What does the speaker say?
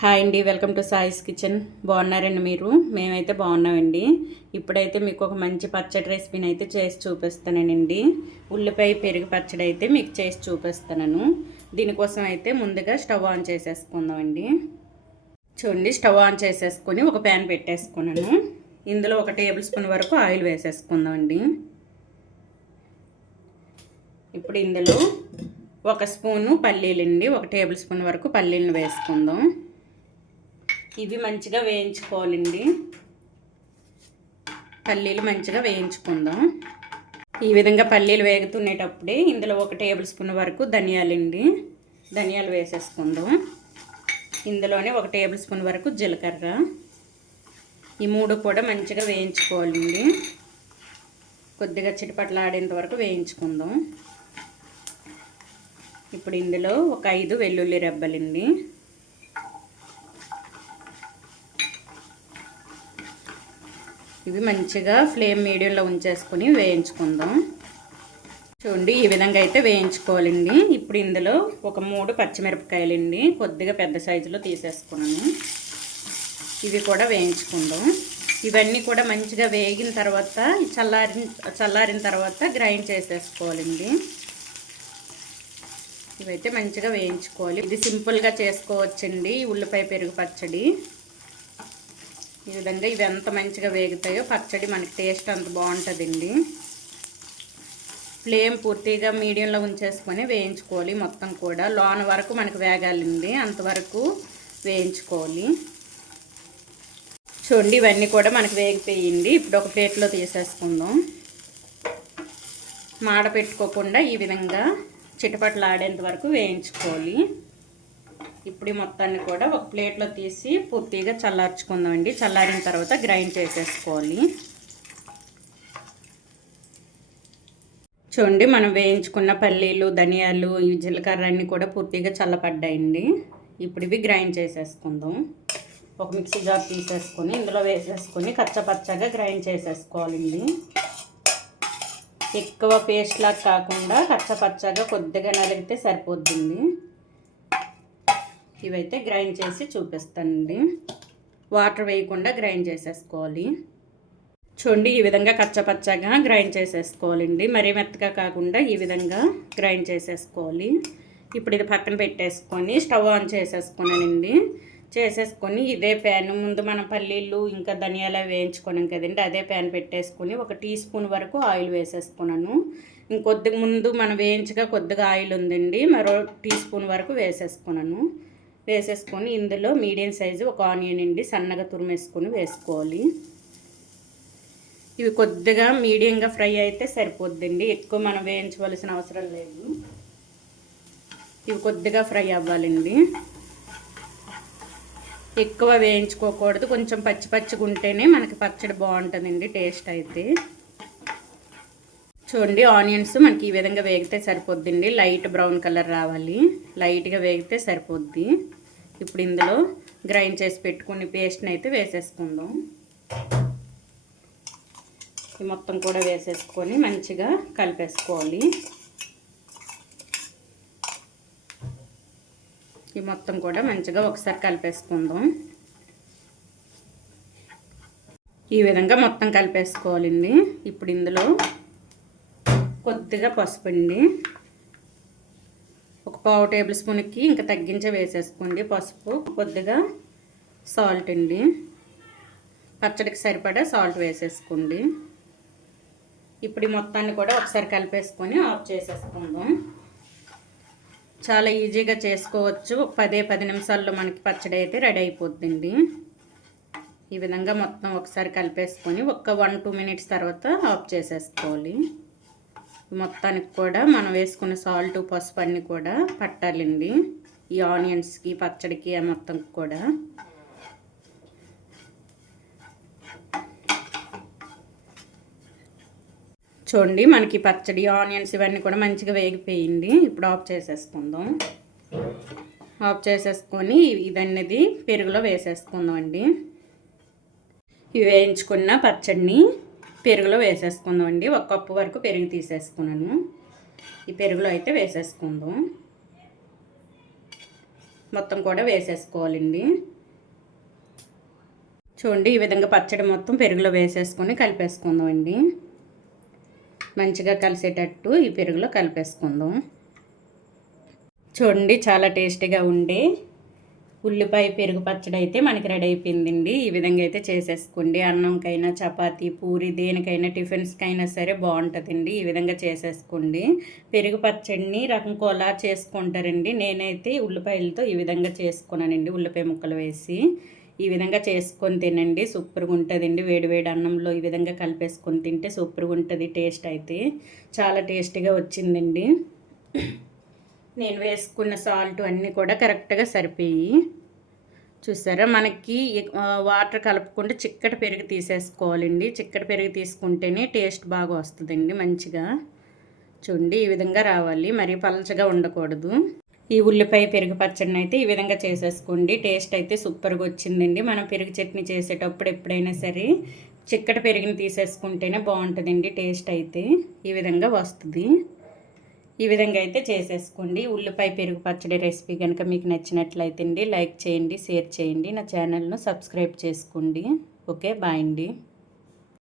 Hi అండి, welcome to సాయిస్ kitchen. బాగున్నారండి మీరు? మేమైతే బాగున్నామండి. ఇప్పుడైతే మీకు ఒక మంచి పచ్చడి రెసిపీని అయితే చేసి చూపిస్తానండి. ఉల్లిపాయ పెరుగు పచ్చడి అయితే మీకు చేసి చూపిస్తాను. దీనికోసం అయితే ముందుగా స్టవ్ ఆన్ చేసేసుకుందామండి. చూడండి, స్టవ్ ఆన్ చేసేసుకొని ఒక ప్యాన్ పెట్టేసుకున్నాను. ఇందులో 1 టేబుల్ స్పూన్ వరకు ఆయిల్ వేసేసుకుందామండి. ఇప్పుడు ఇందులో 1 స్పూను పల్లీలండి, 1 టేబుల్ స్పూన్ వరకు పల్లీలను వేసుకుందాం. ఇవి మంచిగా వేయించుకోవాలండి. పల్లీలు మంచిగా వేయించుకుందాం. ఈ విధంగా పల్లీలు వేగుతునేటప్పుడే ఇందులో 1 టేబుల్ స్పూన్ వరకు ధనియాలండి, ధనియాలు వేసేసుకుందాం. ఇందులోనే 1 టేబుల్ స్పూన్ వరకు జీలకర్ర. ఈ 3 కూడా మంచిగా వేయించుకోవాలండి. కొద్దిగా చిటపటలాడేంత వరకు వేయించుకుందాం. ఇప్పుడు ఇందులో ఒక 5 వెల్లుల్లి రెబ్బలండి. ఇవి మంచిగా ఫ్లేమ్ మీడియంలో ఉంచేసుకొని వేయించుకుందాం. చూడండి, ఈ విధంగా అయితే వేయించుకోవాలండి. ఇప్పుడు ఇందులో ఒక 3 పచ్చిమిరపకాయలండి, కొద్దిగా పెద్ద సైజులో తీసేసుకున్నాను. ఇవి కూడా వేయించుకుందాం. ఇవన్నీ కూడా మంచిగా వేగిన తర్వాత చల్లారిన తర్వాత గ్రైండ్ చేసేసుకోవాలండి. ఇవైతే మంచిగా వేయించుకోవాలి. ఇది సింపుల్గా చేసుకోవచ్చండి ఉల్లిపాయ పెరుగు పచ్చడి. ఈ విధంగా ఇవి ఎంత మంచిగా వేగుతాయో పచ్చడి మనకి టేస్ట్ అంత బాగుంటుందండి. ఫ్లేమ్ పూర్తిగా మీడియంలో ఉంచేసుకొని వేయించుకోవాలి. మొత్తం కూడా లోన వరకు మనకు వేగాలండి, అంతవరకు వేయించుకోవాలి. చూడండి, ఇవన్నీ కూడా మనకు వేగిపోయింది. ఇప్పుడు ఒక ప్లేట్లో తీసేసుకుందాం. మాడ పెట్టుకోకుండా ఈ విధంగా చిటపటలాడేంత వరకు వేయించుకోవాలి. ఇప్పుడు ఈ మొత్తాన్ని కూడా ఒక ప్లేట్లో తీసి పూర్తిగా చల్లార్చుకుందామండి. చల్లారిన తర్వాత గ్రైండ్ చేసేసుకోవాలి. చూడండి, మనం వేయించుకున్న పల్లీలు, ధనియాలు, ఈ జీలకర్ర అన్నీ కూడా పూర్తిగా చల్లపడ్డాయండి. ఇప్పుడు ఇవి గ్రైండ్ చేసేసుకుందాం. ఒక మిక్సీ జార్ తీసేసుకొని ఇందులో వేసేసుకొని కచ్చపచ్చగా గ్రైండ్ చేసేసుకోవాలండి. ఎక్కువ పేస్ట్ లాగా కాకుండా కచ్చపచ్చగా కొద్దిగా నలిగితే సరిపోద్దండి. ఇవైతే గ్రైండ్ చేసి చూపిస్తానండి. వాటర్ వేయకుండా గ్రైండ్ చేసేసుకోవాలి. చూడండి, ఈ విధంగా కచ్చపచ్చగా గ్రైండ్ చేసేసుకోవాలండి. మరీ మెత్తగా కాకుండా ఈ విధంగా గ్రైండ్ చేసేసుకోవాలి. ఇప్పుడు ఇది పక్కన పెట్టేసుకొని స్టవ్ ఆన్ చేసేసుకున్నానండి. చేసేసుకొని ఇదే ప్యాన్ ముందు మనం పల్లీలు ఇంకా ధనియాలు వేయించుకున్నాం కదండి, అదే ప్యాన్ పెట్టేసుకొని 1 టీ స్పూన్ వరకు ఆయిల్ వేసేసుకున్నాను. ఇంకొద్దిగా ముందు మనం వేయించగా కొద్దిగా ఆయిల్ ఉందండి, మరో టీ స్పూన్ వరకు వేసేసుకున్నాను. వేసేసుకొని ఇందులో మీడియం సైజు ఒక ఆనియన్ అండి సన్నగా తురిమేసుకొని వేసుకోవాలి. ఇవి కొద్దిగా మీడియంగా ఫ్రై అయితే సరిపోద్దండి, ఎక్కువ మనం వేయించవలసిన అవసరం లేదు. ఇవి కొద్దిగా ఫ్రై అవ్వాలండి, ఎక్కువ వేయించుకోకూడదు. కొంచెం పచ్చి పచ్చిగా ఉంటేనే మనకి పచ్చడి బాగుంటుందండి టేస్ట్ అయితే. చూడండి, ఆనియన్స్ మనకి ఈ విధంగా వేగితే సరిపోద్దండి. లైట్ బ్రౌన్ కలర్ రావాలి, లైట్గా వేగితే సరిపోద్ది. ఇప్పుడు ఇందులో గ్రైండ్ చేసి పెట్టుకుని పేస్ట్ని అయితే వేసేసుకుందాం. ఈ మొత్తం కూడా వేసేసుకొని మంచిగా కలిపేసుకోవాలి. ఈ మొత్తం కూడా మంచిగా ఒకసారి కలిపేసుకుందాం. ఈ విధంగా మొత్తం కలిపేసుకోవాలండి. ఇప్పుడు ఇందులో కొద్దిగా పసుపు అండి, ఒక 1/4 టేబుల్ స్పూన్కి ఇంకా తగ్గించే వేసేసుకోండి పసుపు. కొద్దిగా సాల్ట్ అండి, పచ్చడికి సరిపడా సాల్ట్ వేసేసుకోండి. ఇప్పుడు ఈ మొత్తాన్ని కూడా ఒకసారి కలిపేసుకొని ఆఫ్ చేసేసుకుందాం. చాలా ఈజీగా చేసుకోవచ్చు. 10 నిమిషాల్లో మనకి పచ్చడి అయితే రెడీ అయిపోద్దండి. ఈ విధంగా మొత్తం ఒకసారి కలిపేసుకొని ఒక 1-2 మినిట్స్ తర్వాత ఆఫ్ చేసేసుకోవాలి. మొత్తానికి కూడా మనం వేసుకున్న సాల్ట్, పసుపు అన్నీ కూడా పట్టాలండి ఈ ఆనియన్స్కి, పచ్చడికి మొత్తం కూడా. చూడండి, మనకి పచ్చడి, ఆనియన్స్ ఇవన్నీ కూడా మంచిగా వేగిపోయింది. ఇప్పుడు ఆఫ్ చేసేసుకుందాం. ఆఫ్ చేసేసుకొని ఇదన్నది పెరుగులో వేసేసుకుందాం అండి. ఇవి వేయించుకున్న పచ్చడిని పెరుగులో వేసేసుకుందాం అండి. 1 కప్పు వరకు పెరుగు తీసేసుకున్నాను. ఈ పెరుగులో అయితే వేసేసుకుందాం. మొత్తం కూడా వేసేసుకోవాలండి. చూడండి ఈ విధంగా పచ్చడి మొత్తం పెరుగులో వేసేసుకొని కలిపేసుకుందామండి. మంచిగా కలిసేటట్టు ఈ పెరుగులో కలిపేసుకుందాం. చూడండి చాలా టేస్టీగా ఉండే ఉల్లిపాయ పెరుగు పచ్చడి అయితే మనకి రెడీ అయిపోయిందండి. ఈ విధంగా అయితే చేసేసుకోండి. అన్నంకైనా చపాతీ పూరి దేనికైనా టిఫిన్స్కైనా సరే బాగుంటుందండి. ఈ విధంగా చేసేసుకోండి. పెరుగు పచ్చడిని రకంకోలా చేసుకుంటారండి. నేనైతే ఉల్లిపాయలతో ఈ విధంగా చేసుకున్నానండి. ఉల్లిపాయ ముక్కలు వేసి ఈ విధంగా చేసుకొని తినండి. సూపర్గా ఉంటుందండి. వేడివేడి అన్నంలో ఈ విధంగా కలిపేసుకొని తింటే సూపర్గా ఉంటుంది. టేస్ట్ అయితే చాలా టేస్టీగా వచ్చిందండి. నేను వేసుకున్న సాల్ట్ అన్నీ కూడా కరెక్ట్గా సరిపోయి చూసారా. మనకి వాటర్ కలుపుకుంటే చిక్కటి పెరుగు తీసేసుకోవాలండి. చిక్కటి పెరుగు తీసుకుంటేనే టేస్ట్ బాగా వస్తుందండి మంచిగా. చూడండి ఈ విధంగా రావాలి, మరి పలచగా ఉండకూడదు. ఈ ఉల్లిపాయ పెరుగు పచ్చడిని అయితే ఈ విధంగా చేసేసుకోండి. టేస్ట్ అయితే సూపర్గా వచ్చిందండి. మనం పెరుగు చట్నీ చేసేటప్పుడు ఎప్పుడైనా సరే చిక్కటి పెరుగుని తీసేసుకుంటేనే బాగుంటుందండి. టేస్ట్ అయితే ఈ విధంగా వస్తుంది. ఈ విధంగా అయితే చేసేసుకోండి. ఉల్లిపాయ పెరుగు పచ్చడి రెసిపీ కనుక మీకు నచ్చినట్లయితే అండి లైక్ చేయండి, షేర్ చేయండి, నా ఛానల్ను సబ్స్క్రైబ్ చేసుకోండి. ఓకే, బాయ్ అండి.